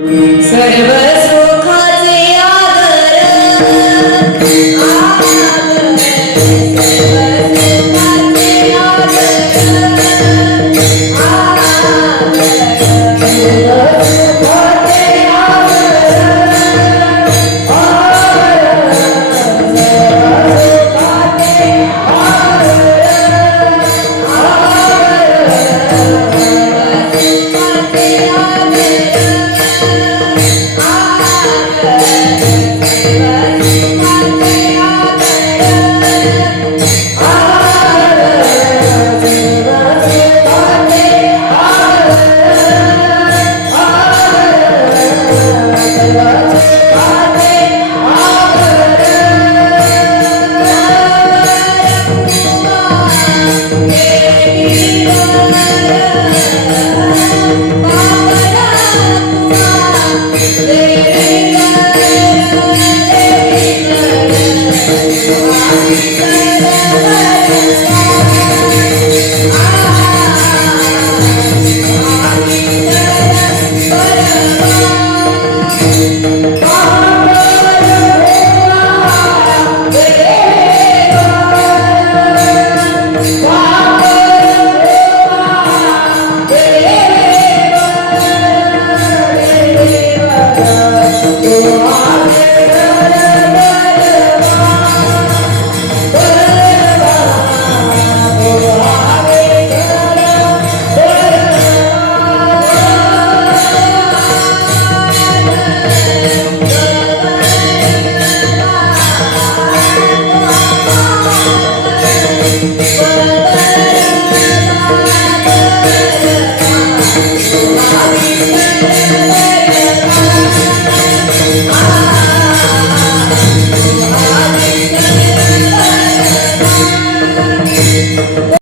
सर्वसो